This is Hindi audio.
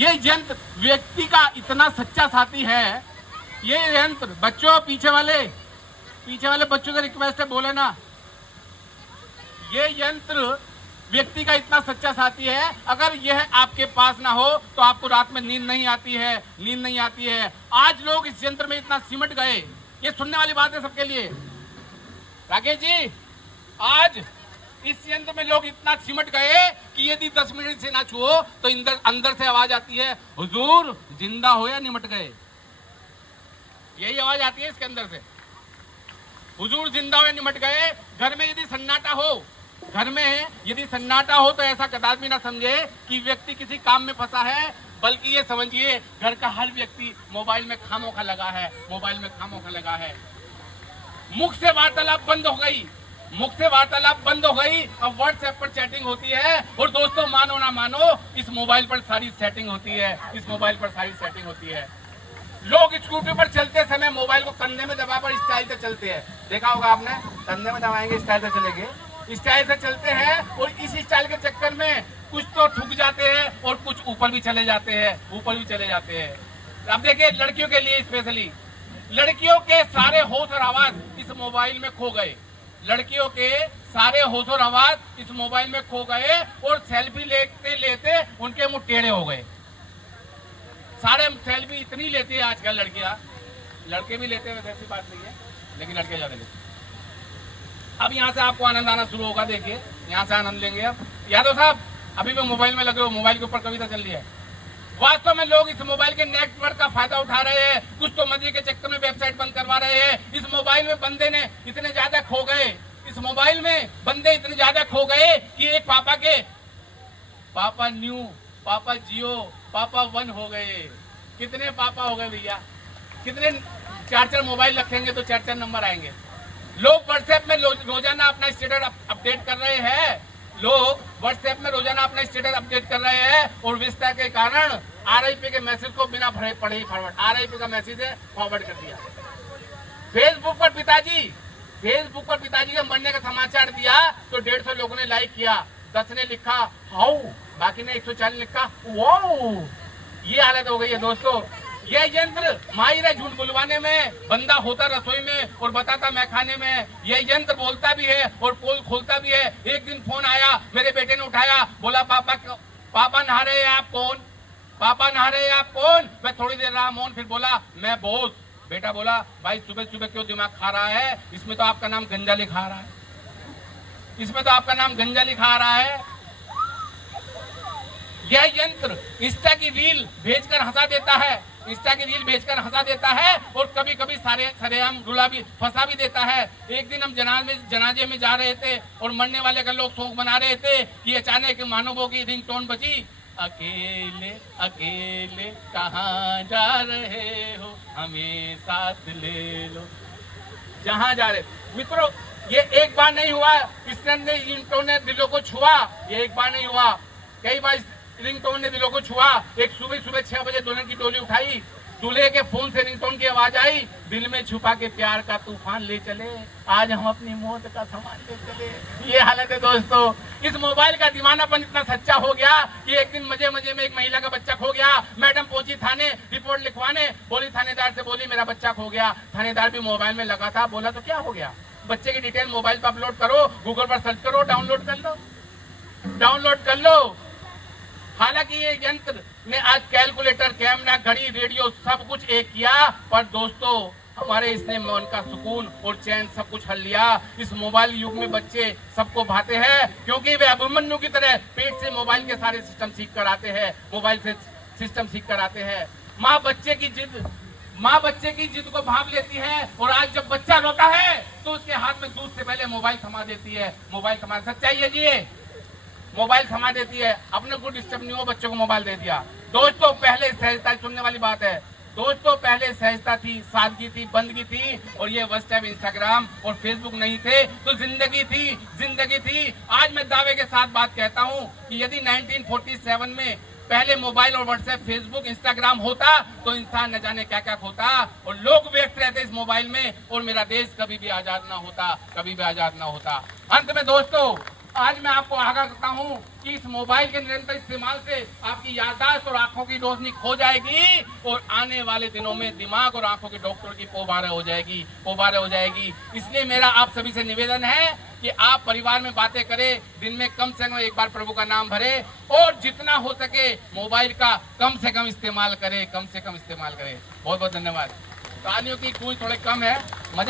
ये यंत्र व्यक्ति का इतना सच्चा साथी है। ये यंत्र बच्चों, पीछे वाले बच्चों से रिक्वेस्ट है, बोले ना। ये यंत्र व्यक्ति का इतना सच्चा साथी है, अगर यह आपके पास ना हो तो आपको रात में नींद नहीं आती है। आज लोग इस यंत्र में इतना सिमट गए, ये सुनने वाली बात है सबके लिए। राकेश जी, आज इस यंत्र में लोग इतना सिमट गए कि यदि 10 मिनट से ना छुओ तो अंदर से आवाज आती है, हुजूर जिंदा हो या निमट गए। यही आवाज आती है इसके अंदर से, हुजूर जिंदा हो या निमट गए। घर में यदि सन्नाटा हो तो ऐसा कदापि ना समझे कि व्यक्ति किसी काम में फंसा है, बल्कि ये समझिए घर का हर व्यक्ति मोबाइल में खामोखा लगा है। मुख से वार्तालाप बंद हो गई, अब व्हाट्सएप पर चैटिंग होती है। और दोस्तों, मानो ना मानो, इस मोबाइल पर सारी सेटिंग होती है। लोग स्कूटी पर चलते समय मोबाइल को कंधे में दबाकर स्टाइल से चलते हैं। देखा होगा आपने, कंधे में दबाएंगे स्टाइल से चलेंगे, स्टाइल से चलते हैं। और इस स्टाइल के चक्कर में कुछ तो ठुक जाते हैं और कुछ ऊपर भी चले जाते हैं। अब देखिए, लड़कियों के लिए स्पेशली, लड़कियों के सारे होश और आवाज इस मोबाइल में खो गए। और सेल्फी लेते लेते उनके मुंह टेढ़े हो गए। सारे सेल्फी इतनी लेती है आजकल लड़कियां, लड़के भी लेते हैं, ऐसी बात नहीं है, लेकिन लड़के ज्यादा लेते हैं। अब यहाँ से आपको आनंद आना शुरू होगा। देखिए, यहाँ से आनंद लेंगे। अब यादव साहब, अभी भी मोबाइल में लगे हो, मोबाइल के ऊपर कविता चल रही है। वास्तव में लोग इस मोबाइल के नेटवर्क का फायदा उठा रहे हैं। कुछ तो मजे के चक्कर में वेबसाइट बंद करवा रहे हैं। इस मोबाइल में बंदे इतने ज्यादा खो गए कि एक पापा न्यू, पापा जियो, पापा वन हो गए। कितने पापा हो गए भैया? कितने 4 मोबाइल रखेंगे तो 4 नंबर आएंगे। लोग व्हाट्सएप में रोजाना अपना स्टेटस अपडेट कर रहे हैं। और विस्तार के कारण RIP के मैसेज को बिना पढ़े ही RIP का मैसेज है फॉरवर्ड कर दिया। फेसबुक पर पिताजी के मरने का समाचार दिया तो 150 लोगों ने लाइक किया, 10 ने लिखा हाउ, बाकी ने 140 लिखा वाओ। ये हालत हो गई है दोस्तों। ये यंत्र माहिर है झूठ बुलवाने में, बंदा होता रसोई में और बताता मैं खाने में। ये यंत्र बोलता भी है और पोल खोलता भी है। एक दिन फोन आया, मेरे बेटे ने उठाया, बोला पापा नहा रहे हैं आप कौन? मैं थोड़ी देर रहा मौन, फिर बोला मैं बॉस। बेटा बोला भाई सुबह सुबह क्यों दिमाग खा रहा है? इसमें तो आपका नाम गंजा लिखा आ रहा है। यह यंत्र इंस्टा की रील भेजकर हंसा देता है और कभी कभी सरेआम रुला भी फंसा भी देता है। एक दिन हम जनाजे में जा रहे थे और मरने वाले का लोग शोक मना रहे थे कि अचानक मानवों की रिंगटोन बजी, अकेले अकेले कहाँ जा रहे हो, हमें साथ ले लो जहाँ जा रहे। मित्रों, ये एक बार नहीं हुआ, इस रिंगटोन ने दिलों को छुआ। ये एक बार नहीं हुआ, कई बार रिंगटोन ने दिलों को छुआ। एक सुबह 6 बजे दुल्हन की डोली उठाई, दूल्हे के फोन से रिंगटोन की आवाज आई, दिल में छुपा के प्यार का तूफान ले चले, आज हम अपनी मौत का सामान ले चले। ये हालत है दोस्तों। इस मोबाइल का दीवानापन इतना सच्चा हो गया कि एक दिन मजे में एक महिला का बच्चा खो गया। मैडम पहुंची थाने रिपोर्ट लिखवाने, बोली थानेदार से बोली मेरा बच्चा खो गया। थानेदार भी मोबाइल में लगा था, बोला तो क्या हो गया, बच्चे की डिटेल मोबाइल पर अपलोड करो, गूगल पर सर्च करो, डाउनलोड कर लो। हालांकि ये यंत्र ने आज कैलकुलेटर, कैमरा, घड़ी, रेडियो सब कुछ एक किया, पर दोस्तों हमारे इसने मन का सुकून और चैन सब कुछ हल लिया। इस मोबाइल युग में बच्चे सबको भाते हैं क्योंकि वे अभिमन्यु की तरह पेट से मोबाइल के सारे सिस्टम सीख कर आते हैं। माँ बच्चे की जिद को भाप लेती है और आज जब बच्चा रोता है तो उसके हाथ में दूध से पहले मोबाइल थमा देती है। सच्चाई है जी, मोबाइल थमा देती है। अपने को डिस्टर्ब नहीं हो, बच्चों को मोबाइल दे दिया। दोस्तों पहले सहजता, सुनने वाली बात है दोस्तों, पहले सहजता थी, सादगी थी, बंदगी थी और ये व्हाट्सएप, इंस्टाग्राम और फेसबुक नहीं थे तो जिंदगी थी। आज मैं दावे के साथ बात कहता हूँ कि यदि 1947 में पहले मोबाइल और व्हाट्सएप, फेसबुक, इंस्टाग्राम होता तो इंसान न जाने क्या क्या होता और लोग व्यस्त रहते इस मोबाइल में और मेरा देश कभी भी आजाद ना होता। अंत में दोस्तों आज मैं आपको आगाह करता हूं कि इस मोबाइल के निरंतर इस्तेमाल से आपकी याददाश्त और आंखों की रोशनी खो जाएगी और आने वाले दिनों में दिमाग और आंखों के डॉक्टर की पोबारे हो जाएगी। इसलिए मेरा आप सभी से निवेदन है कि आप परिवार में बातें करें, दिन में कम से कम एक बार प्रभु का नाम भरे और जितना हो सके मोबाइल का कम से कम इस्तेमाल करें। बहुत बहुत धन्यवाद। तालियों की गूंज थोड़े कम है, मजा